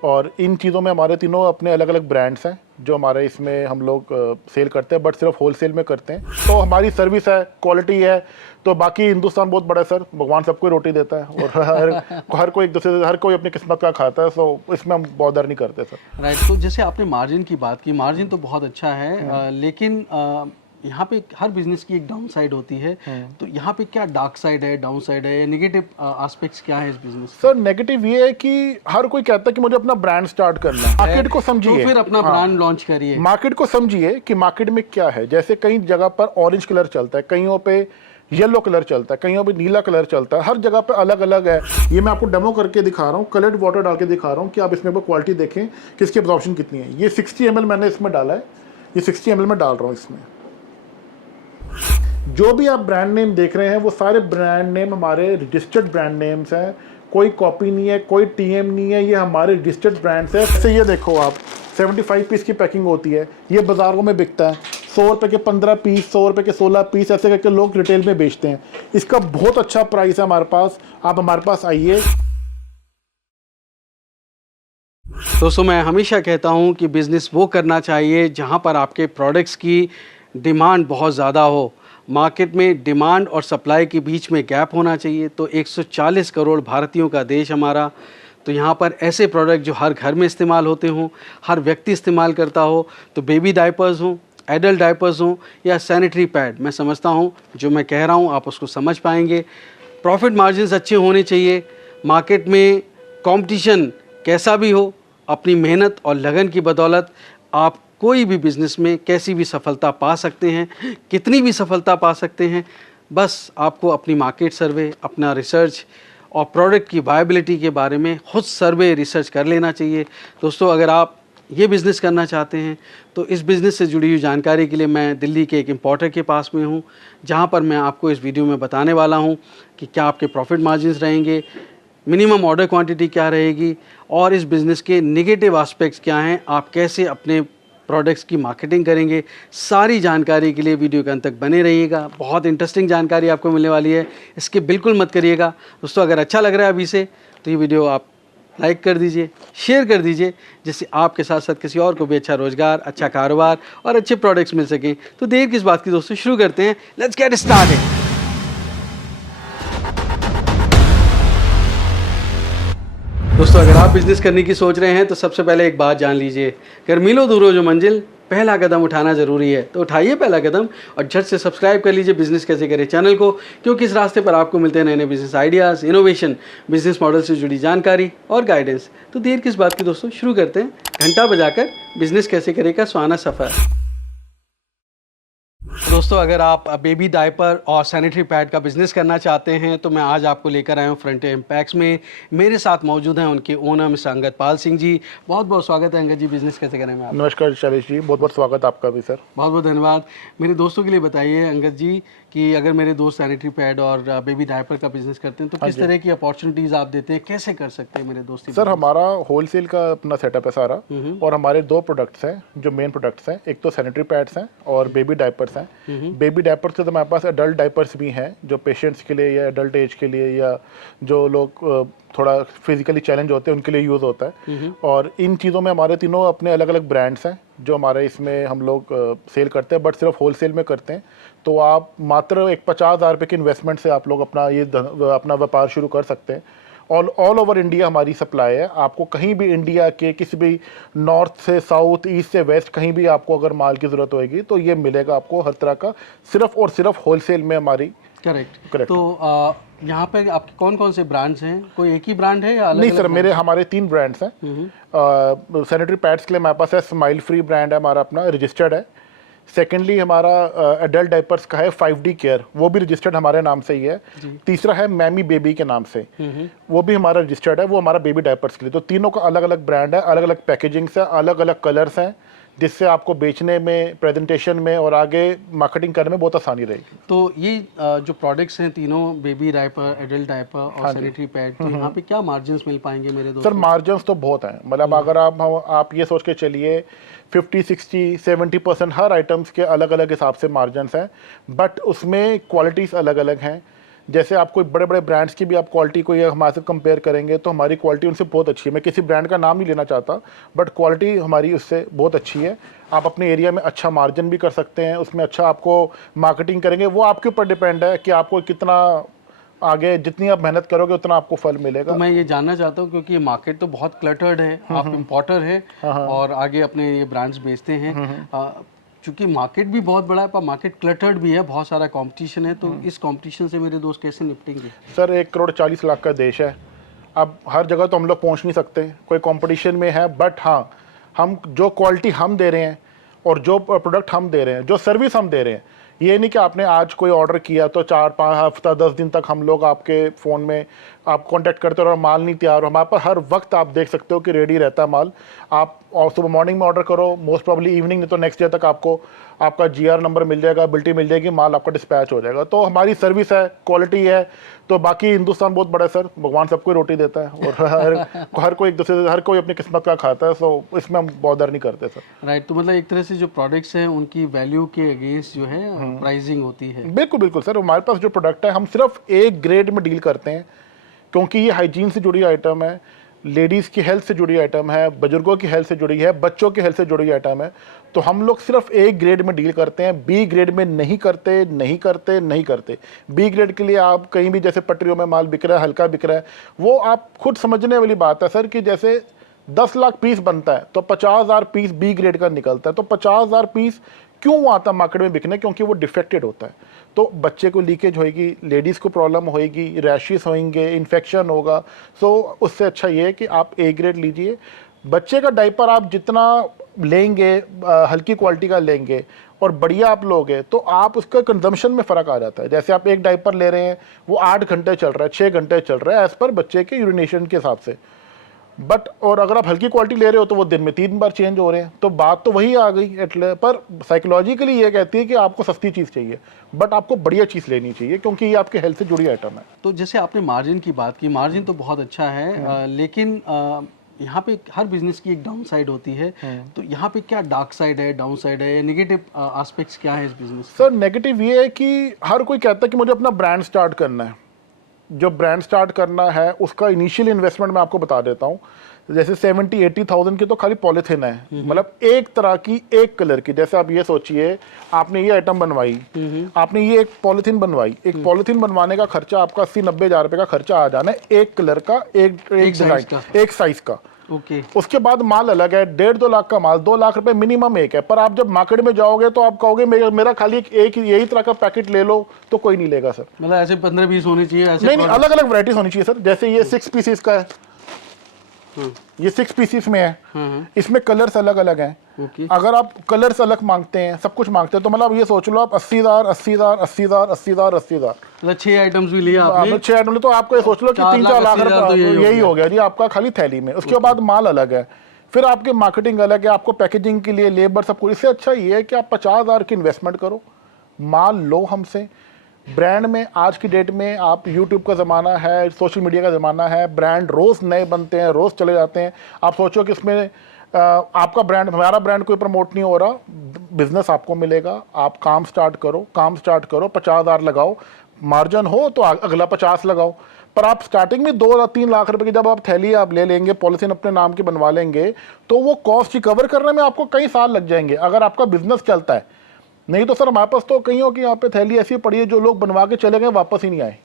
और इन चीज़ों में हमारे तीनों अपने अलग अलग ब्रांड्स हैं जो हमारे इसमें हम लोग सेल करते हैं, बट सिर्फ होलसेल में करते हैं। तो हमारी सर्विस है, क्वालिटी है। तो बाकी हिंदुस्तान बहुत बड़ा है सर, भगवान सबको रोटी देता है और हर कोई एक दूसरे से, हर कोई अपनी किस्मत का खाता है। सो इसमें हम बॉदर नहीं करते सर। राइट। तो जैसे आपने मार्जिन की बात की, मार्जिन तो बहुत अच्छा है, लेकिन यहाँ पे हर बिजनेस की एक डाउन साइड होती है। तो यहाँ पे क्या डार्क साइड है, डाउन साइड है, नेगेटिव एस्पेक्ट्स क्या है इस बिजनेस? सर नेगेटिव ये है कि हर कोई कहता है कि मुझे अपना ब्रांड स्टार्ट करना है। मार्केट को समझिए, तो फिर अपना ब्रांड लॉन्च करिए। मार्केट को समझिए कि मार्केट में क्या है। जैसे कई जगह पर ऑरेंज कलर चलता है, कईयों पे येलो कलर चलता है, कईयों पे नीला कलर चलता है, हर जगह पे अलग अलग है। ये मैं आपको डेमो करके दिखा रहा हूँ, कलर्ड वाटर डाल के दिखा रहा हूँ कि आप इसमें क्वालिटी देखें कि इसकी एब्जॉर्प्शन कितनी है। ये 60 ml मैंने इसमें डाला है, ये 60 ml में डाल रहा हूँ इसमें। जो भी आप ब्रांड नेम देख रहे हैं वो सारे ब्रांड नेम हमारे रजिस्टर्ड ब्रांड नेम्स हैं, कोई कॉपी नहीं है, कोई टीएम नहीं है, ये हमारे रजिस्टर्ड ब्रांड्स है। जैसे ये देखो आप, 75 पीस की पैकिंग होती है, ये बाज़ारों में बिकता है 100 रुपये के 15 पीस, 100 रुपये के 16 पीस, ऐसे करके लोग रिटेल में बेचते हैं। इसका बहुत अच्छा प्राइस है हमारे पास, आप हमारे पास आइए। दोस्तों, मैं हमेशा कहता हूँ कि बिज़नेस वो करना चाहिए जहाँ पर आपके प्रोडक्ट्स की डिमांड बहुत ज़्यादा हो। मार्केट में डिमांड और सप्लाई के बीच में गैप होना चाहिए। तो 140 करोड़ भारतीयों का देश हमारा, तो यहाँ पर ऐसे प्रोडक्ट जो हर घर में इस्तेमाल होते हों, हर व्यक्ति इस्तेमाल करता हो, तो बेबी डायपर्स हों, एडल्ट डायपर्स हों या सैनिटरी पैड, मैं समझता हूँ जो मैं कह रहा हूँ आप उसको समझ पाएंगे। प्रॉफिट मार्जिन्स अच्छे होने चाहिए। मार्केट में कंपटीशन कैसा भी हो, अपनी मेहनत और लगन की बदौलत आप कोई भी बिज़नेस में कैसी भी सफलता पा सकते हैं, कितनी भी सफलता पा सकते हैं। बस आपको अपनी मार्केट सर्वे, अपना रिसर्च और प्रोडक्ट की वायबिलिटी के बारे में खुद सर्वे रिसर्च कर लेना चाहिए। दोस्तों, अगर आप ये बिज़नेस करना चाहते हैं तो इस बिज़नेस से जुड़ी हुई जानकारी के लिए मैं दिल्ली के एक इम्पोर्टर के पास में हूँ, जहाँ पर मैं आपको इस वीडियो में बताने वाला हूँ कि क्या आपके प्रॉफिट मार्जिन्स रहेंगे, मिनिमम ऑर्डर क्वांटिटी क्या रहेगी और इस बिज़नेस के नेगेटिव एस्पेक्ट्स क्या हैं, आप कैसे अपने प्रोडक्ट्स की मार्केटिंग करेंगे। सारी जानकारी के लिए वीडियो के अंत तक बने रहिएगा। बहुत इंटरेस्टिंग जानकारी आपको मिलने वाली है, इसके बिल्कुल मत करिएगा। दोस्तों, अगर अच्छा लग रहा है अभी से तो ये वीडियो आप लाइक कर दीजिए, शेयर कर दीजिए, जिससे आपके साथ साथ किसी और को भी अच्छा रोजगार, अच्छा कारोबार और अच्छे प्रोडक्ट्स मिल सकें। तो देर किस बात की दोस्तों, शुरू करते हैं। Let's get started. दोस्तों, अगर आप बिज़नेस करने की सोच रहे हैं तो सबसे पहले एक बात जान लीजिए, कर मिलो दूरो जो मंजिल, पहला कदम उठाना ज़रूरी है। तो उठाइए पहला कदम और झट से सब्सक्राइब कर लीजिए बिज़नेस कैसे करें चैनल को, क्योंकि इस रास्ते पर आपको मिलते हैं नए नए business ideas, innovation, business model से जुड़ी जानकारी और गाइडेंस। तो देर किस बात की दोस्तों, शुरू करते हैं। घंटा बजाकर बिज़नेस कैसे करें का सुहाना सफ़र। दोस्तों, अगर आप बेबी डायपर और सैनिटरी पैड का बिज़नेस करना चाहते हैं तो मैं आज आपको लेकर आया हूँ फ्रंटियर इम्पैक्ट्स में। मेरे साथ मौजूद हैं उनके ओनर मिस्टर अंगद पाल सिंह जी। बहुत बहुत स्वागत है अंगद जी, बिज़नेस कैसे करें में आप। नमस्कार शैलेश जी, बहुत बहुत स्वागत आपका भी सर। बहुत बहुत धन्यवाद। मेरे दोस्तों के लिए बताइए अंगद जी कि अगर मेरे दोस्त सैनिटरी पैड और बेबी डायपर का बिज़नेस करते हैं तो किस तरह की अपॉर्चुनिटीज़ आप देते हैं, कैसे कर सकते हैं मेरे दोस्त? सर हमारा होलसेल का अपना सेटअप है सारा, और हमारे दो प्रोडक्ट्स हैं जो मेन प्रोडक्ट्स हैं। एक तो सैनिटरी पैड्स हैं और बेबी डायपर्स हैं। बेबी डायपर्स के तो हमारे पास एडल्ट डायपर्स भी हैं जो पेशेंट्स के लिए या एडल्ट एज के लिए या जो लोग थोड़ा फिजिकली चैलेंज होते हैं उनके लिए यूज़ होता है। और इन चीज़ों में हमारे तीनों अपने अलग अलग ब्रांड्स हैं जो हमारे इसमें हम लोग सेल करते हैं, बट सिर्फ होलसेल में करते हैं। तो आप मात्र एक 50,000 रुपये की इन्वेस्टमेंट से आप लोग अपना ये अपना व्यापार शुरू कर सकते हैं। ऑल ओवर इंडिया हमारी सप्लाई है। आपको कहीं भी इंडिया के किसी भी नॉर्थ से साउथ, ईस्ट से वेस्ट, कहीं भी आपको अगर माल की ज़रूरत होगी तो ये मिलेगा आपको हर तरह का, सिर्फ और सिर्फ होलसेल में हमारी। करेक्ट। तो यहाँ पे आपके कौन कौन से ब्रांड्स हैं? कोई एक ही ब्रांड है या अलग? नहीं सर, हमारे 3 ब्रांड्स हैं। सैनिटरी पैड्स के लिए हमारे पास है स्माइल फ्री ब्रांड है, हमारा अपना रजिस्टर्ड है। सेकेंडली हमारा एडल्ट डायपर्स का है 5D केयर, वो भी रजिस्टर्ड हमारे नाम से ही है। तीसरा है मैमी बेबी के नाम से, वो भी हमारा रजिस्टर्ड है, वो हमारा बेबी डायपर्स के लिए। तो तीनों का अलग अलग ब्रांड है, अलग अलग पैकेजिंग्स है, अलग अलग कलर्स हैं, जिससे आपको बेचने में, प्रेजेंटेशन में और आगे मार्केटिंग करने में बहुत आसानी रहेगी। तो ये जो प्रोडक्ट्स हैं तीनों, बेबी डायपर, एडल्ट डायपर और सैनिटरी पैड, तो यहाँ पे क्या मार्जिन्स मिल पाएंगे मेरे दोस्तों? सर मार्जिन्स तो बहुत हैं, मतलब अगर आप ये सोच के चलिए 50, 60, 70% हर आइटम्स के अलग अलग हिसाब से मार्जिन्स हैं, बट उसमें क्वालिटीज़ अलग अलग हैं। जैसे आप कोई बड़े बड़े ब्रांड्स की भी आप क्वालिटी को ये हमारे से कंपेयर करेंगे तो हमारी क्वालिटी उनसे बहुत अच्छी है। मैं किसी ब्रांड का नाम नहीं लेना चाहता, बट क्वालिटी हमारी उससे बहुत अच्छी है। आप अपने एरिया में अच्छा मार्जिन भी कर सकते हैं, उसमें अच्छा आपको मार्केटिंग करेंगे, वो आपके ऊपर डिपेंड है कि आपको कितना आगे, जितनी आप मेहनत करोगे उतना आपको फल मिलेगा। तो मैं ये जानना चाहता हूँ, क्योंकि ये मार्केट तो बहुत क्लटर्ड है, आप इम्पोर्टर है और आगे अपने ये ब्रांड्स बेचते हैं, चूँकि मार्केट भी बहुत बड़ा है पर मार्केट क्लटर्ड भी है, बहुत सारा कंपटीशन है, तो इस कंपटीशन से मेरे दोस्त कैसे निपटेंगे? सर 1,40,00,000 का देश है, अब हर जगह तो हम लोग पहुंच नहीं सकते, कोई कंपटीशन में है, बट हाँ, हम जो क्वालिटी हम दे रहे हैं और जो प्रोडक्ट हम दे रहे हैं, जो सर्विस हम दे रहे हैं, ये नहीं कि आपने आज कोई ऑर्डर किया तो 4-5 हफ्ता 10 दिन तक हम लोग आपके फ़ोन में आप कांटेक्ट करते हो और माल नहीं तैयार हो। हमारे पास हर वक्त आप देख सकते हो कि रेडी रहता है माल। आप और सुबह मॉर्निंग में ऑर्डर करो, मोस्ट प्रॉब्ली इवनिंग नहीं तो नेक्स्ट डे तक आपको आपका GR नंबर मिल जाएगा, बिल्टी मिल जाएगी, माल आपका डिस्पैच हो जाएगा। तो हमारी सर्विस है, क्वालिटी है। तो बाकी हिंदुस्तान बहुत बड़ा है सर, भगवान सबको रोटी देता है और हर कोई एक दूसरे से, हर कोई अपनी किस्मत का खाता है, सो इसमें हम बॉदर नहीं करते सर। राइट, तो मतलब एक तरह से जो प्रोडक्ट्स हैं उनकी वैल्यू के अगेंस्ट जो है प्राइसिंग होती है। बिल्कुल बिल्कुल सर, हमारे पास जो प्रोडक्ट है हम सिर्फ एक ग्रेड में डील करते हैं, क्योंकि ये हाइजीन से जुड़ी आइटम है, लेडीज़ की हेल्थ से जुड़ी आइटम है, बुजुर्गों की हेल्थ से जुड़ी है, बच्चों की हेल्थ से जुड़ी आइटम है। तो हम लोग सिर्फ एक ग्रेड में डील करते हैं, बी ग्रेड में नहीं करते, नहीं करते, नहीं करते। बी ग्रेड के लिए आप कहीं भी जैसे पटरियों में माल बिक रहा है, हल्का बिक रहा है, वो आप खुद समझने वाली बात है सर कि जैसे 10 लाख पीस बनता है तो 50,000 पीस बी ग्रेड का निकलता है। तो 50,000 पीस क्यों आता मार्केट में बिकने? क्योंकि वो डिफेक्टेड होता है। तो बच्चे को लीकेज होएगी, लेडीज़ को प्रॉब्लम होएगी, रैशेस होंगे, इन्फेक्शन होगा। सो उससे अच्छा ये है कि आप ए ग्रेड लीजिए। बच्चे का डायपर आप जितना लेंगे, हल्की क्वालिटी का लेंगे और बढ़िया आप लोगे तो आप उसका कंजम्पशन में फ़र्क आ जाता है। जैसे आप एक डायपर ले रहे हैं, वो 8 घंटे चल रहा है, 6 घंटे चल रहा है, एज़ पर बच्चे के यूरिनेशन के हिसाब से। बट और अगर आप हल्की क्वालिटी ले रहे हो तो वो दिन में 3 बार चेंज हो रहे हैं। तो बात तो वही आ गई एटले, पर साइकोलॉजिकली ये कहती है कि आपको सस्ती चीज़ चाहिए, बट आपको बढ़िया चीज़ लेनी चाहिए, क्योंकि ये आपके हेल्थ से जुड़ी आइटम है। तो जैसे आपने मार्जिन की बात की, मार्जिन तो बहुत अच्छा है, लेकिन यहाँ पे हर बिजनेस की एक डाउन साइड होती है, तो यहाँ पे क्या डार्क साइड है, डाउन साइड है, नेगेटिव एस्पेक्ट्स क्या है इस बिजनेस? सर नेगेटिव ये है कि हर कोई कहता है कि मुझे अपना ब्रांड स्टार्ट करना है। जो ब्रांड स्टार्ट करना है उसका इनिशियल इन्वेस्टमेंट मैं आपको बता देता हूँ। जैसे 70-80,000 की तो खाली पॉलीथिन है, मतलब एक तरह की, एक कलर की। जैसे आप ये सोचिए, आपने ये आइटम बनवाई, आपने ये एक पॉलीथिन बनवाई, एक पॉलीथिन बनवाने का खर्चा आपका 80-90 हज़ार रुपये का खर्चा आ जाना है, एक कलर का, एक डिजाइन, एक साइज का। ओके। उसके बाद माल अलग है, 1.5-2 लाख का माल, 2 लाख रुपए मिनिमम एक है। पर आप जब मार्केट में जाओगे तो आप कहोगे मेरा खाली एक यही तरह का पैकेट ले लो, तो कोई नहीं लेगा सर। मतलब ऐसे 15-20 होने चाहिए ऐसे? नहीं, अलग अलग वैरायटीज होनी चाहिए सर। जैसे ये 6 पीसीस का है, ये 6 पीसीस में है, इसमें कलर्स अलग अलग हैं। अगर आप कलर्स अलग मांगते हैं, सब कुछ मांगते हैं, तो मतलब ये सोच लो आप 80,000, 80,000, 80,000, 80,000, 80,000, मतलब 6 आइटम्स भी लिया आपने? 6 आइटम, तो आपको ये सोच लो कि 3-4 लाख रुपए यही हो गया जी आपका खाली थैली में। उसके बाद माल अलग है, फिर आपके मार्केटिंग अलग है, आपको पैकेजिंग के लिए लेबर सब कुछ। इससे अच्छा ये है कि आप 50,000 की इन्वेस्टमेंट करो, माल लो हमसे। ब्रांड में आज की डेट में आप यूट्यूब का ज़माना है, सोशल मीडिया का ज़माना है, ब्रांड रोज़ नए बनते हैं, रोज़ चले जाते हैं। आप सोचो कि इसमें आपका ब्रांड, हमारा ब्रांड कोई प्रमोट नहीं हो रहा, बिजनेस आपको मिलेगा। आप काम स्टार्ट करो, 50,000 लगाओ, मार्जिन हो तो अगला 50 लगाओ। पर आप स्टार्टिंग में 2-3 लाख रुपए की जब आप थैली आप ले लेंगे, पॉलिथीन अपने नाम की बनवा लेंगे, तो वो कॉस्ट रिकवर करने में आपको कई साल लग जाएंगे, अगर आपका बिजनेस चलता है। नहीं तो सर हमारे पास तो कईयों की यहाँ पे थैली ऐसी पड़ी है जो लोग बनवा के चले गए, वापस ही नहीं आए।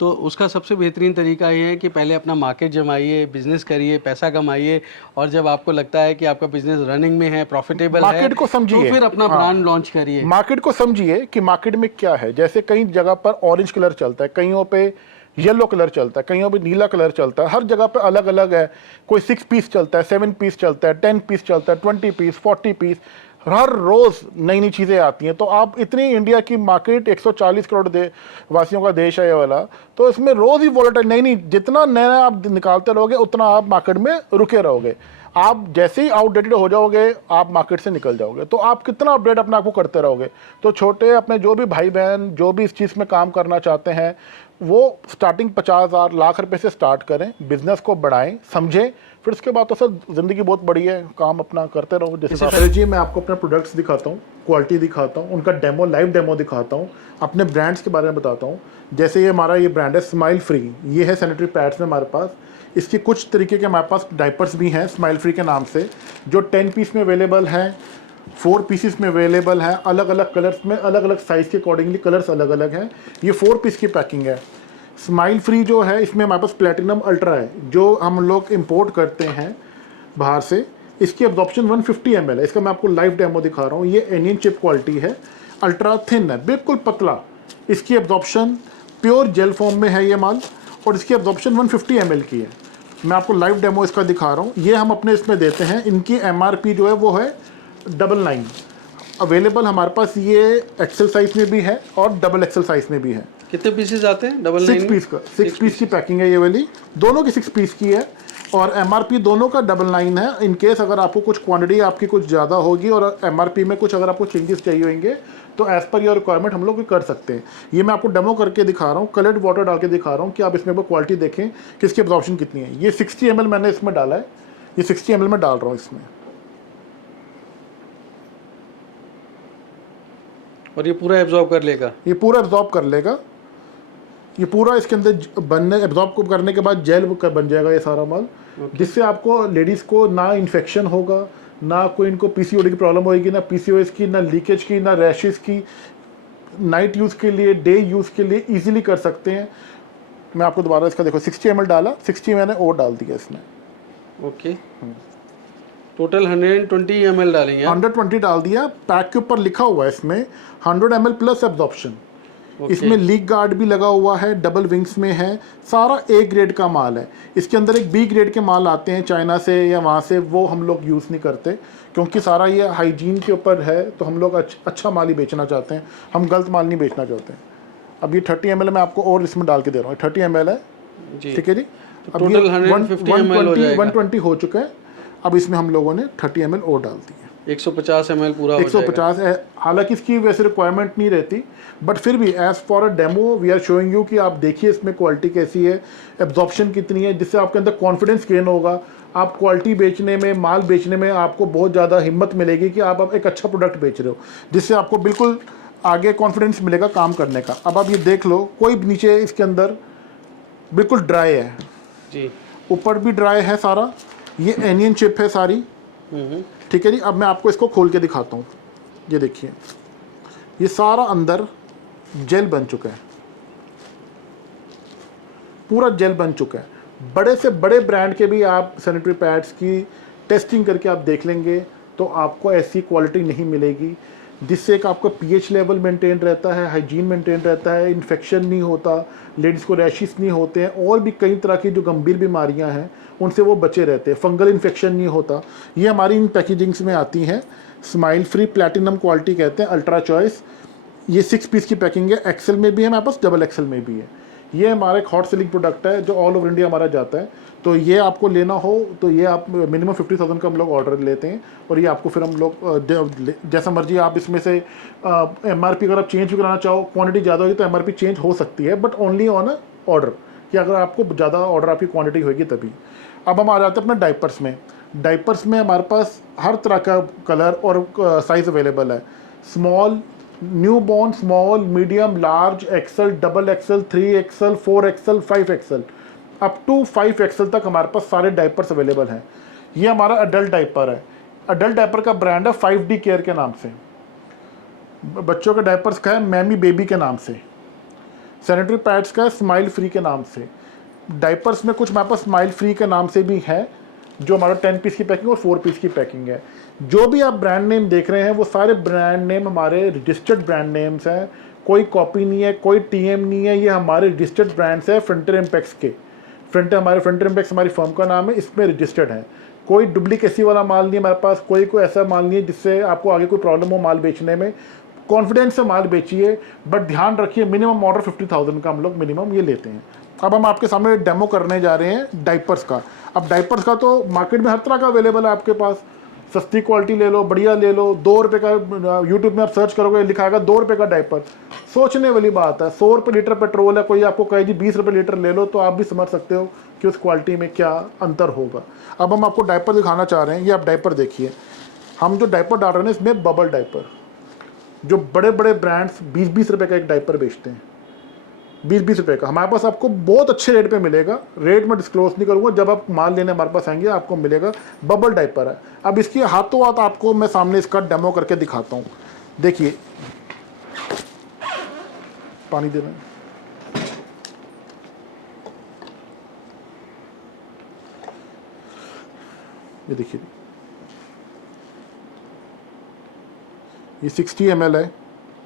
तो उसका सबसे बेहतरीन तरीका ये है कि पहले अपना मार्केट जमाइए, बिजनेस करिए, पैसा कमाइए, और जब आपको लगता है कि आपका बिजनेस रनिंग में है, प्रॉफिटेबल है, मार्केट को समझिए, तो फिर अपना ब्रांड लॉन्च करिए। मार्केट को समझिए कि मार्केट में क्या है। जैसे कई जगह पर ऑरेंज कलर चलता है, कईयों पे येलो कलर चलता है, कईयों पे नीला कलर चलता है, हर जगह पे अलग अलग है। कोई 6 पीस चलता है, 7 पीस चलता है, 10 पीस चलता है, 20 पीस, 40 पीस, हर रोज नई नई चीज़ें आती हैं। तो आप इतनी, इंडिया की मार्केट 140 करोड़ वासियों का देश है ये वाला, तो इसमें रोज़ ही वॉलेटाइल नई जितना नया आप निकालते रहोगे उतना आप मार्केट में रुके रहोगे। आप जैसे ही आउटडेटेड हो जाओगे आप मार्केट से निकल जाओगे। तो आप कितना अपडेट अपने आप को करते रहोगे। तो छोटे अपने जो भी भाई बहन जो भी इस चीज़ में काम करना चाहते हैं, वो स्टार्टिंग 50,000 लाख रुपए से स्टार्ट करें, बिजनेस को बढ़ाएं, समझें, फिर उसके बाद तो सर ज़िंदगी बहुत बड़ी है, काम अपना करते रहो। जैसे पहले जी मैं आपको अपने प्रोडक्ट्स दिखाता हूँ, क्वालिटी दिखाता हूँ, उनका डेमो, लाइव डेमो दिखाता हूँ, अपने ब्रांड्स के बारे में बताता हूँ। जैसे ये हमारा ये ब्रांड है स्माइल फ्री, ये है सैनिटरी पैड्स में हमारे पास। इसकी कुछ तरीके के हमारे पास डाइपर्स भी हैं स्माइल फ्री के नाम से, जो 10 पीस में अवेलेबल हैं, 4 पीसेस में अवेलेबल है, अलग अलग कलर्स में, अलग अलग साइज़ के अकॉर्डिंगली कलर्स अलग अलग हैं। ये 4 पीस की पैकिंग है। स्माइल फ्री जो है इसमें हमारे पास प्लेटिनम अल्ट्रा है, जो हम लोग इंपोर्ट करते हैं बाहर से। इसकी एब्जॉर्प्शन 150 ml है। इसका मैं आपको लाइव डेमो दिखा रहा हूँ। ये एनियन चिप क्वालिटी है, अल्ट्रा थिन है, बिल्कुल पतला। इसकी एब्जॉर्प्शन प्योर जेल फॉर्म में है ये माल, और इसकी एब्जॉर्प्शन 150 ml की है। मैं आपको लाइव डेमो इसका दिखा रहा हूँ। ये हम अपने इसमें देते हैं। इनकी MRP जो है वो है 99। अवेलेबल हमारे पास ये एक्सेल साइज में भी है और डबल एक्सेल साइज में भी है। कितने पीसेस आते हैं? डबल 6 पीस का, 6 पीस की पैकिंग है ये वाली, दोनों की 6 पीस की है, और MRP दोनों का 99 है। इन केस अगर आपको कुछ क्वांटिटी आपकी कुछ ज़्यादा होगी और MRP में कुछ अगर आपको चेंजेस चाहिए होंगे तो एज़ पर योर रिक्वायरमेंट हम लोग कर सकते हैं। ये मैं आपको डेमो करके दिखा रहा हूँ, कलर्ड वाटर डाल के दिखा रहा हूँ कि आप इसमें क्वालिटी देखें कि इसकी एब्जॉर्प्शन कितनी है। ये 60 ml मैंने इसमें डाला है, ये 60 ml में डाल रहा हूँ इसमें, और ये पूरा एब्जॉर्ब कर लेगा। ये पूरा एब्जॉर्ब कर लेगा। ये पूरा इसके अंदर बनने एब्जॉर्ब को करने के बाद जेल बन जाएगा ये सारा माल, जिससे आपको लेडीज़ को ना इन्फेक्शन होगा, ना कोई इनको PCOD की प्रॉब्लम होगी, ना PCOS की, ना लीकेज की, ना रैशेस की। नाइट यूज़ के लिए, डे यूज़ के लिए इजीली कर सकते हैं। मैं आपको दोबारा इसका देखो 60 ml डाला, 60 मैंने और डाल दिया इसमें। ओके, टोटल 120 ml डालेंगे। 120 डाल दिया। पैक के ऊपर लिखा हुआ है इसमें 100 ml प्लस एब्जॉर्प्शन। इसमें लीक गार्ड भी लगा हुआ है, डबल विंग्स में है, सारा A ग्रेड का माल है। इसके अंदर एक B ग्रेड के माल आते हैं चाइना से या वहाँ से, वो हम लोग यूज़ नहीं करते क्योंकि सारा ये हाइजीन के ऊपर है, तो हम लोग अच्छा माल ही बेचना चाहते हैं, हम गलत माल नहीं बेचना चाहते हैं। अब ये 30 ml मैं आपको और इसमें डाल के दे रहा हूँ, 30 ml है, ठीक है जी। अब ये 120 हो चुका है। अब इसमें हम लोगों ने 30 ml और डाल दी है, 150 ml पूरा 150 है। हालांकि इसकी वैसे रिक्वायरमेंट नहीं रहती, बट फिर भी as for a demo we are showing you कि आप देखिए इसमें क्वालिटी कैसी है, एब्जॉर्प्शन कितनी है, जिससे आपके अंदर कॉन्फिडेंस गेन होगा। आप क्वालिटी बेचने में, माल बेचने में आपको बहुत ज़्यादा हिम्मत मिलेगी कि आप एक अच्छा प्रोडक्ट बेच रहे हो, जिससे आपको बिल्कुल आगे कॉन्फिडेंस मिलेगा काम करने का। अब आप ये देख लो, कोई नीचे इसके अंदर बिल्कुल ड्राई है जी, ऊपर भी ड्राई है सारा। ये एनियन चिप है सारी, ठीक है जी। अब मैं आपको इसको खोल के दिखाता हूँ। ये देखिए, ये सारा अंदर जेल बन चुका है, पूरा जेल बन चुका है। बड़े से बड़े ब्रांड के भी आप सैनिटरी पैड्स की टेस्टिंग करके आप देख लेंगे तो आपको ऐसी क्वालिटी नहीं मिलेगी, जिससे एक आपका pH लेवल मेंटेन रहता है, हाइजीन मेंटेन रहता है, इन्फेक्शन नहीं होता, लेडीज़ को रैशेस नहीं होते हैं, और भी कई तरह की जो गंभीर बीमारियां हैं उनसे वो बचे रहते हैं, फंगल इन्फेक्शन नहीं होता। ये हमारी इन पैकेजिंग्स में आती हैं। स्माइल फ्री प्लैटिनम क्वालिटी कहते हैं, अल्ट्रा चॉइस। ये 6 पीस की पैकिंग है, एक्सेल में भी है हमारे पास, डबल एक्सेल में भी है। ये हमारा एक हॉट सेलिंग प्रोडक्ट है जो ऑल ओवर इंडिया हमारा जाता है। तो ये आपको लेना हो तो ये आप मिनिमम 50,000 का हम लोग ऑर्डर लेते हैं, और ये आपको फिर हम लोग जैसा मर्जी आप इसमें से MRP अगर आप चेंज भी कराना चाहो, क्वांटिटी ज़्यादा होगी तो MRP चेंज हो सकती है, but only on a order, कि अगर आपको ज़्यादा ऑर्डर आपकी क्वांटिटी होगी तभी। अब हम आ जाते हैं अपने डाइपर्स में। डाइपर्स में हमारे पास हर तरह का कलर और साइज़ अवेलेबल है। Small, new born, small, medium, large, XL, double XL, 3XL, 4XL, 5XL, up to 5XL तक हमारे पास सारे डाइपर्स अवेलेबल हैं। ये हमारा अडल्ट डाइपर है। अडल्ट डाइपर का ब्रांड है 5D केयर के नाम से। बच्चों के डाइपर्स का है मैमी बेबी के नाम से। सैनिटरी पैड्स का है स्माइल फ्री के नाम से। डाइपर्स में कुछ हमारे पास स्माइल फ्री के नाम से भी है, जो हमारा 10 पीस की पैकिंग और 4 पीस की पैकिंग है। जो भी आप ब्रांड नेम देख रहे हैं वो सारे ब्रांड नेम हमारे रजिस्टर्ड ब्रांड नेम्स हैं, कोई कॉपी नहीं है, कोई TM नहीं है, ये हमारे रजिस्टर्ड ब्रांड्स है फ्रंटियर इम्पैक्स के। फ्रंटियर इम्पैक्स हमारी फर्म का नाम है, इसमें रजिस्टर्ड है। कोई डुप्लीकेसी वाला माल नहीं है हमारे पास, कोई ऐसा माल नहीं है जिससे आपको आगे कोई प्रॉब्लम हो माल बेचने में। कॉन्फिडेंस से माल बेचिए, बट ध्यान रखिए मिनिमम ऑर्डर 50,000 का हम लोग मिनिमम ये लेते हैं। अब हम आपके सामने डेमो करने जा रहे हैं डाइपर्स का। अब डाइपर्स का तो मार्केट में हर तरह का अवेलेबल है आपके पास, सस्ती क्वालिटी ले लो, बढ़िया ले लो। 2 रुपये का यूट्यूब में आप सर्च करोगे लिखा आएगा 2 रुपये का डायपर। सोचने वाली बात है, 100 रुपये लीटर पेट्रोल है, कोई आपको कहे जी 20 रुपये लीटर ले लो, तो आप भी समझ सकते हो कि उस क्वालिटी में क्या अंतर होगा। अब हम आपको डायपर दिखाना चाह रहे हैं, ये आप डायपर देखिए। हम जो डायपर डाल रहे हैं इसमें बबल डायपर, जो बड़े बड़े ब्रांड्स 20-20 रुपये का एक डायपर बेचते हैं, 20-20 रुपये का, हमारे पास आपको बहुत अच्छे रेट पे मिलेगा। रेट मैं डिस्क्लोज नहीं करूँगा, जब आप माल लेने हमारे पास आएंगे आपको मिलेगा। बबल डायपर है। अब इसकी हाथों हाथ आपको मैं सामने इसका डेमो करके दिखाता हूँ। देखिए, पानी दे रहे हैं, ये देखिए, ये 60 ml है,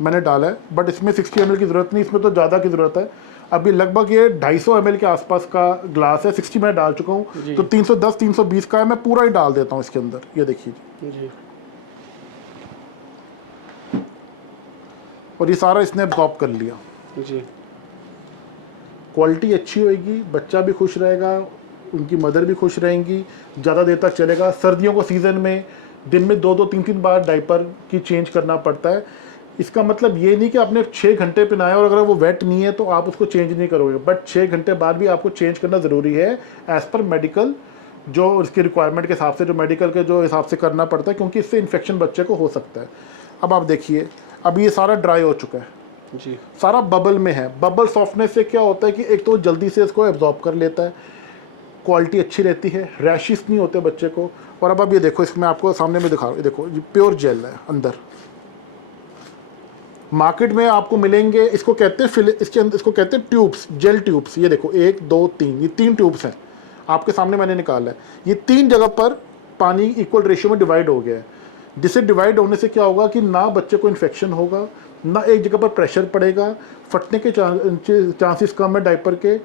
मैंने डाला है, बट इसमें 60 ml की ज़रूरत नहीं, इसमें तो ज़्यादा की ज़रूरत है। अभी लगभग ये 250 ml के आसपास का ग्लास है, 60 मैं डाल चुका हूँ, तो 310-320 का है। मैं पूरा ही डाल देता हूँ इसके अंदर, ये देखिए जी। और ये सारा इसने एब्जॉर्ब कर लिया जी। क्वालिटी अच्छी होएगी, बच्चा भी खुश रहेगा, उनकी मदर भी खुश रहेंगी, ज़्यादा देर तक चलेगा। सर्दियों को सीज़न में दिन में 2-2 3-3 बार डायपर की चेंज करना पड़ता है। इसका मतलब ये नहीं कि आपने 6 घंटे पहनाया और अगर वो वेट नहीं है तो आप उसको चेंज नहीं करोगे, बट 6 घंटे बाद भी आपको चेंज करना ज़रूरी है एज़ पर मेडिकल, जो उसकी रिक्वायरमेंट के हिसाब से, जो मेडिकल के जो हिसाब से करना पड़ता है, क्योंकि इससे इन्फेक्शन बच्चे को हो सकता है। अब आप देखिए, अब ये सारा ड्राई हो चुका है जी, सारा बबल में है। बबल सॉफ्टनेस से क्या होता है कि एक तो जल्दी से इसको एब्जॉर्ब कर लेता है, क्वालिटी अच्छी रहती है, रैशेस नहीं होते बच्चे को। और अब ये देखो, इसमें आपको सामने में दिखा, देखो ये प्योर जेल है अंदर। मार्केट में आपको मिलेंगे, इसको कहते हैं इसके अंदर, इसको कहते हैं ट्यूब्स, जेल ट्यूब्स। ये देखो 1 2 3, ये 3 ट्यूब्स हैं आपके सामने मैंने निकाला है। ये 3 जगह पर पानी इक्वल रेशियो में डिवाइड हो गया है, जिससे डिवाइड होने से क्या होगा कि ना बच्चे को इन्फेक्शन होगा, ना एक जगह पर प्रेशर पड़ेगा, फटने के चांसेस कम है डायपर के,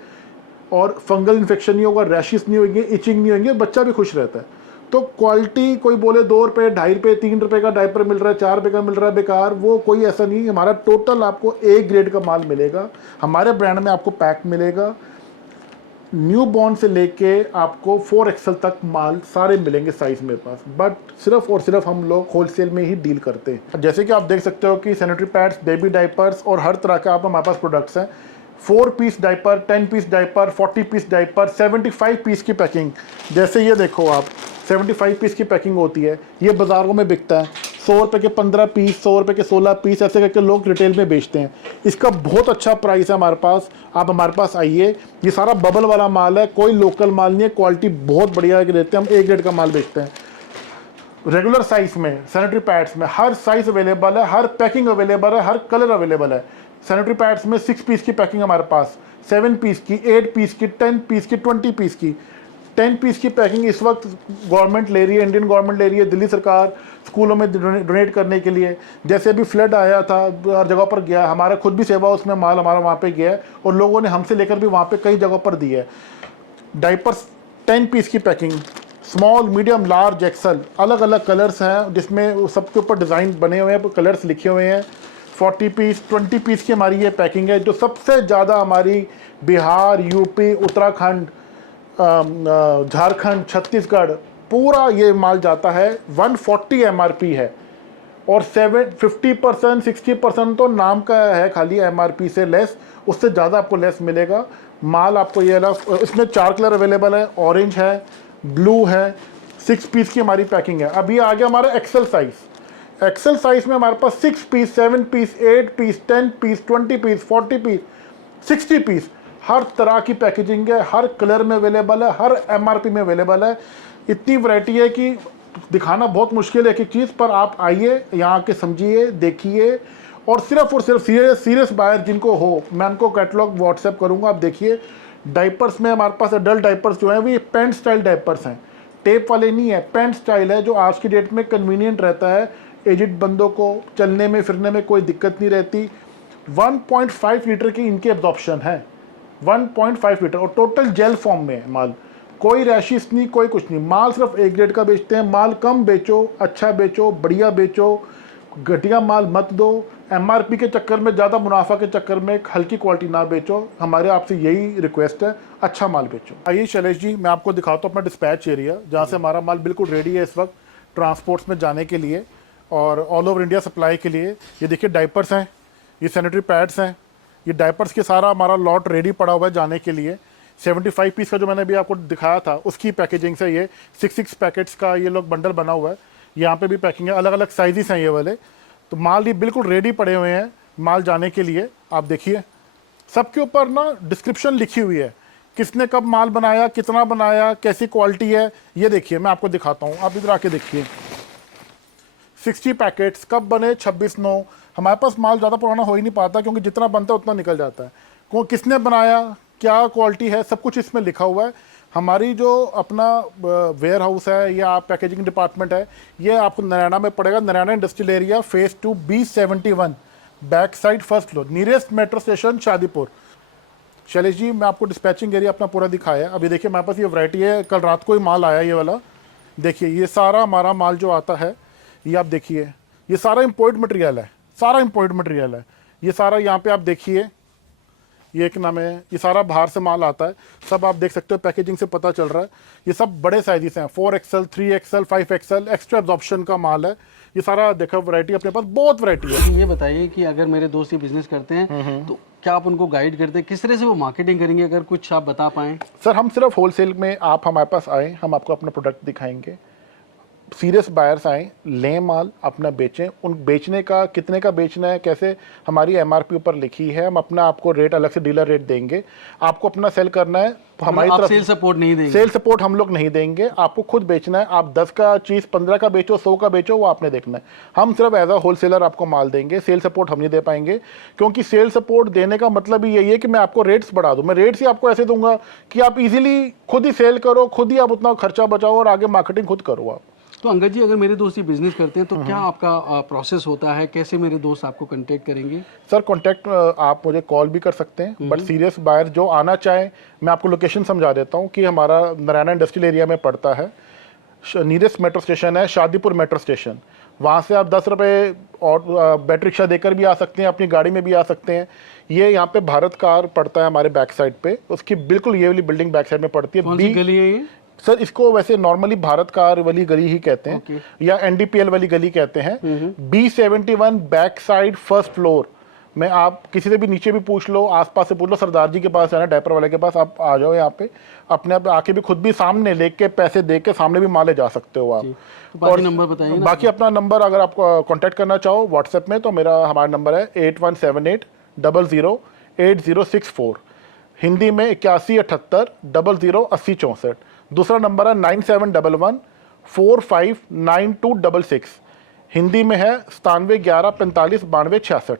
और फंगल इन्फेक्शन नहीं होगा, रैशेस नहीं होंगे, इचिंग नहीं होंगे, बच्चा भी खुश रहता है। तो क्वालिटी, कोई बोले 2 रुपये, 2.5 रुपये, 3 रुपये का डायपर मिल रहा है, 4 रुपये का मिल रहा है, बेकार, वो कोई ऐसा नहीं। हमारा टोटल आपको A ग्रेड का माल मिलेगा, हमारे ब्रांड में आपको पैक मिलेगा। न्यू बॉर्न से लेके आपको 4XL तक माल सारे मिलेंगे साइज मेरे पास, बट सिर्फ और सिर्फ हम लोग होलसेल में ही डील करते हैं। जैसे कि आप देख सकते हो कि सैनिटरी पैड्स, बेबी डायपर्स और हर तरह का आप हमारे पास प्रोडक्ट्स हैं। 4 piece diaper, 10 piece diaper, 40 piece diaper, 75 piece की पैकिंग। जैसे ये देखो आप, 75 पीस की पैकिंग होती है, ये बाज़ारों में बिकता है 100 रुपये के 15 पीस, 100 रुपये के 16 पीस, ऐसे करके लोग रिटेल में बेचते हैं। इसका बहुत अच्छा प्राइस है हमारे पास, आप हमारे पास आइए। ये सारा बबल वाला माल है, कोई लोकल माल नहीं है, क्वालिटी बहुत बढ़िया देते हैं हम, A ग्रेड का माल बेचते हैं। रेगुलर साइज में सैनिटरी पैड्स में हर साइज अवेलेबल है, हर पैकिंग अवेलेबल है, हर कलर अवेलेबल है। सैनिटरी पैड्स में 6 पीस की पैकिंग हमारे पास, 7 पीस की, 8 पीस की, 10 पीस की, 20 पीस की। 10 पीस की पैकिंग इस वक्त गवर्नमेंट ले रही है, इंडियन गवर्नमेंट ले रही है, दिल्ली सरकार स्कूलों में डोनेट करने के लिए। जैसे अभी फ्लड आया था, हर जगह पर गया, हमारा खुद भी सेवा उसमें माल हमारा वहाँ पे गया है, और लोगों ने हमसे लेकर भी वहाँ पे कई जगह पर दी है। डायपर्स 10 पीस की packing, small, medium, large, XL, अलग अलग कलर्स हैं, जिसमें सबके ऊपर डिज़ाइन बने हुए हैं, कलर्स लिखे हुए हैं। 40 पीस, 20 पीस की हमारी ये पैकिंग है, जो सबसे ज़्यादा हमारी बिहार, यूपी, उत्तराखंड, झारखंड, छत्तीसगढ़, पूरा ये माल जाता है। 140 MRP है, और 50%, 60% तो नाम का है खाली, MRP से लेस, उससे ज़्यादा आपको लेस मिलेगा। माल आपको ये अलग, इसमें 4 कलर अवेलेबल है, ऑरेंज है, ब्लू है। 6 पीस की हमारी पैकिंग है। अभी आ गया हमारा एक्सेल साइज़। एक्सेल साइज़ में हमारे पास 6 piece, 7 piece, 8 piece, 10 piece, 20 piece, 40 piece, 60 piece, हर तरह की पैकेजिंग है, हर कलर में अवेलेबल है, हर MRP में अवेलेबल है। इतनी वैरायटी है कि दिखाना बहुत मुश्किल है एक एक चीज़, पर आप आइए, यहाँ आके समझिए, देखिए, और सिर्फ सीरियस बायर जिनको हो, मैं उनको कैटलॉग व्हाट्सएप करूँगा, आप देखिए। डाइपर्स में हमारे पास एडल्ट डाइपर्स जो हैं वो ये पैंट स्टाइल डाइपर्स हैं, टेप वाले नहीं है, पैंट स्टाइल है, जो आज की डेट में कन्वीनियंट रहता है। एजिड बंदों को चलने में फिरने में कोई दिक्कत नहीं रहती। 1.5 लीटर की इनकी एब्जॉर्प्शन है, 1.5 लीटर, और टोटल जेल फॉर्म में है माल। कोई रैशिस नहीं, कोई कुछ नहीं, माल सिर्फ A ग्रेड का बेचते हैं। माल कम बेचो, अच्छा बेचो, बढ़िया बेचो, घटिया माल मत दो। MRP के चक्कर में, ज़्यादा मुनाफा के चक्कर में हल्की क्वालिटी ना बेचो। हमारे आपसे यही रिक्वेस्ट है, अच्छा माल बेचो। आइए शैलेश जी, मैं आपको दिखाता हूँ अपना डिस्पैच एरिया, जहाँ से हमारा माल बिल्कुल रेडी है इस वक्त। ट्रांसपोर्ट्स में जाने के लिए और ऑल ओवर इंडिया सप्लाई के लिए। ये देखिए डाइपर्स हैं, ये सैनिटरी पैड्स हैं, ये डाइपर्स के सारा हमारा लॉट रेडी पड़ा हुआ है जाने के लिए। 75 पीस का जो मैंने अभी आपको दिखाया था उसकी पैकेजिंग से ये 6 पैकेट्स का ये लोग बंडल बना हुआ है। यहाँ पे भी पैकिंग है, अलग अलग साइजेस हैं ये वाले। तो माल ये बिल्कुल रेडी पड़े हुए हैं माल जाने के लिए। आप देखिए सबके ऊपर ना डिस्क्रिप्शन लिखी हुई है, किसने कब माल बनाया, कितना बनाया, कैसी क्वालिटी है। ये देखिए मैं आपको दिखाता हूँ, आप इधर आके देखिए। 60 पैकेट्स कब बने, 26/9। हमारे पास माल ज़्यादा पुराना हो ही नहीं पाता क्योंकि जितना बनता है उतना निकल जाता है। किसने बनाया, क्या क्वालिटी है, सब कुछ इसमें लिखा हुआ है। हमारी जो अपना वेयर हाउस है या पैकेजिंग डिपार्टमेंट है, ये आपको नरैना में पड़ेगा, Naraina industrial area phase 2 B71 back side first floor, nearest metro station Shadipur. Shailesh ji मैं आपको डिस्पैचिंग एरिया अपना पूरा दिखाया है। अभी देखिए हमारे पास ये वैरायटी है, कल रात को ही माल आया ये वाला। देखिए ये सारा हमारा माल जो आता है, ये आप देखिए ये सारा इम्पोर्ट मटेरियल है, सारा इम्पोर्ट मटेरियल है। ये सारा यहाँ पे आप देखिए, ये एक नाम है, ये सारा बाहर से माल आता है। सब आप देख सकते हो, पैकेजिंग से पता चल रहा है। ये सब बड़े साइजेस हैं, 4XL, 3XL, 5XL, extra absorption का माल है। ये सारा देखो वैरायटी अपने पास बहुत वैरायटी है। ये बताइए कि अगर मेरे दोस्त ये बिजनेस करते हैं तो क्या आप उनको गाइड करते हैं, किस तरह से वो मार्केटिंग करेंगे, अगर कुछ आप बता पाएँ? सर हम सिर्फ होलसेल में, आप हमारे पास आए, हम आपको अपना प्रोडक्ट दिखाएंगे। सीरियस बायर्स आएँ, लें माल, अपना बेचें। उन बेचने का कितने का बेचना है, कैसे, हमारी MRP ऊपर लिखी है। हम अपना आपको रेट अलग से डीलर रेट देंगे। आपको अपना सेल करना है तो हमारी तरफ सेल सपोर्ट नहीं देंगे। सेल सपोर्ट हम लोग नहीं देंगे, आपको खुद बेचना है। आप 10 का चीज़ 15 का बेचो, 100 का बेचो, वो आपने देखना है। हम सिर्फ एज अ होलसेलर आपको माल देंगे, सेल सपोर्ट हम नहीं दे पाएंगे। क्योंकि सेल सपोर्ट देने का मतलब ही यही है कि मैं आपको रेट्स बढ़ा दूँ। मैं रेट्स ही आपको ऐसे दूंगा कि आप इजीली खुद ही सेल करो, खुद ही आप उतना खर्चा बचाओ और आगे मार्केटिंग खुद करो आप। तो अंगद जी, अगर मेरे दोस्त ये बिजनेस करते हैं तो क्या आपका प्रोसेस होता है, कैसे मेरे दोस्त आपको कांटेक्ट करेंगे? सर कांटेक्ट आप मुझे कॉल भी कर सकते हैं, बट सीरियस बायर जो आना चाहे, मैं आपको लोकेशन समझा देता हूँ कि हमारा नरैना इंडस्ट्रियल एरिया में पड़ता है। नियरेस्ट मेट्रो स्टेशन है शादीपुर मेट्रो स्टेशन। वहाँ से आप 10 रुपये और बैटरी रिक्शा देकर भी आ सकते हैं, अपनी गाड़ी में भी आ सकते हैं। ये यहाँ पे भारत कार पड़ता है हमारे बैक साइड पे, उसकी बिल्कुल ये वाली बिल्डिंग बैक साइड में पड़ती है। कौन सी गली है ये? सर इसको वैसे नॉर्मली भारत कार वाली गली ही कहते हैं, या NDPL वाली गली कहते हैं। B71 back side first floor में। आप किसी से भी नीचे भी पूछ लो, आसपास से पूछ लो, सरदार जी के पास जाना, डायपर वाले के पास, आप आ जाओ यहाँ पे। अपने आप आके भी खुद भी सामने लेके पैसे दे के सामने भी माल ले जा सकते हो आप। और नंबर बताइए ना। बाकी अपना नंबर अगर आप कॉन्टैक्ट करना चाहो व्हाट्सएप में, तो हमारा नंबर है 8178008064। हिंदी में 8178008064। दूसरा नंबर है 9711459266। हिंदी में है 9711459266।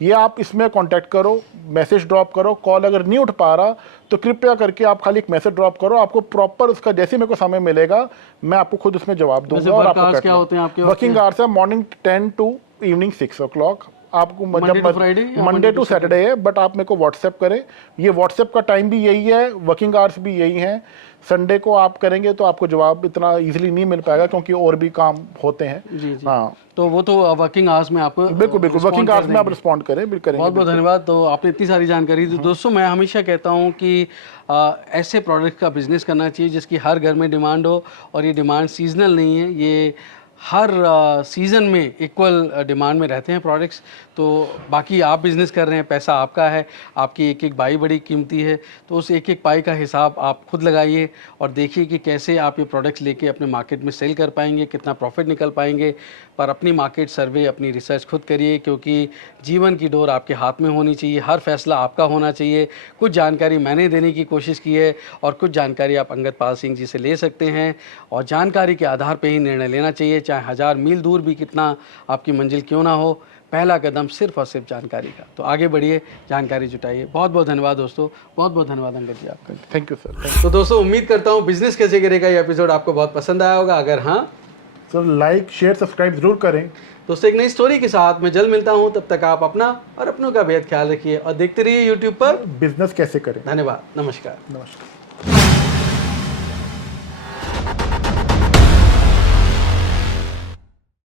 ये आप इसमें कांटेक्ट करो, मैसेज ड्रॉप करो। कॉल अगर नहीं उठ पा रहा तो कृपया करके आप खाली एक मैसेज ड्रॉप करो, आपको प्रॉपर उसका जैसे मेरे को समय मिलेगा मैं आपको खुद उसमें जवाब दूंगा। और आपको क्या होते हैं आपके वर्किंग आवर्स है? Morning 10 to evening 6 o'clock। आपको मंडे टू सैटरडे है, बट आप मेरे को व्हाट्सएप करें। ये व्हाट्सएप का टाइम भी यही है, वर्किंग आवर्स भी यही हैं। संडे को आप करेंगे तो आपको जवाब इतना इजीली नहीं मिल पाएगा क्योंकि और भी काम होते हैं। जी जी। हाँ, तो वो तो वर्किंग आवर्स में आपको बिल्कुल वर्किंग आवर्स में आप रिस्पॉन्ड करें, करेंगे। बहुत बहुत धन्यवाद। तो आपने इतनी सारी जानकारी दी। दोस्तों मैं हमेशा कहता हूँ कि ऐसे प्रोडक्ट का बिजनेस करना चाहिए जिसकी हर घर में डिमांड हो, और ये डिमांड सीजनल नहीं है, ये हर सीज़न में इक्वल डिमांड में रहते हैं प्रोडक्ट्स। तो बाकी आप बिज़नेस कर रहे हैं, पैसा आपका है, आपकी एक एक पाई बड़ी कीमती है, तो उस एक एक पाई का हिसाब आप खुद लगाइए और देखिए कि कैसे आप ये प्रोडक्ट्स लेके अपने मार्केट में सेल कर पाएंगे, कितना प्रॉफिट निकल पाएंगे। पर अपनी मार्केट सर्वे, अपनी रिसर्च खुद करिए, क्योंकि जीवन की डोर आपके हाथ में होनी चाहिए, हर फैसला आपका होना चाहिए। कुछ जानकारी मैंने देने की कोशिश की है और कुछ जानकारी आप अंगद पाल सिंह जी से ले सकते हैं, और जानकारी के आधार पर ही निर्णय लेना चाहिए, चाहे 1000 मील दूर भी कितना आपकी मंजिल क्यों ना हो। पहला कदम सिर्फ और सिर्फ जानकारी का। तो आगे बढ़िए, जानकारी जुटाइए। बहुत बहुत धन्यवाद दोस्तों, बहुत बहुत धन्यवाद अंगद जी आपका। Thank you sir. तो दोस्तों उम्मीद करता हूँ बिजनेस कैसे करेगा ये एपिसोड आपको बहुत पसंद आया होगा। अगर हाँ सर लाइक शेयर सब्सक्राइब जरूर करें। दोस्तों एक नई स्टोरी के साथ मैं जल्द मिलता हूँ, तब तक आप अपना और अपनों का बेहद ख्याल रखिए और देखते रहिए यूट्यूब पर बिजनेस कैसे करें। धन्यवाद, नमस्कार। नमस्कार।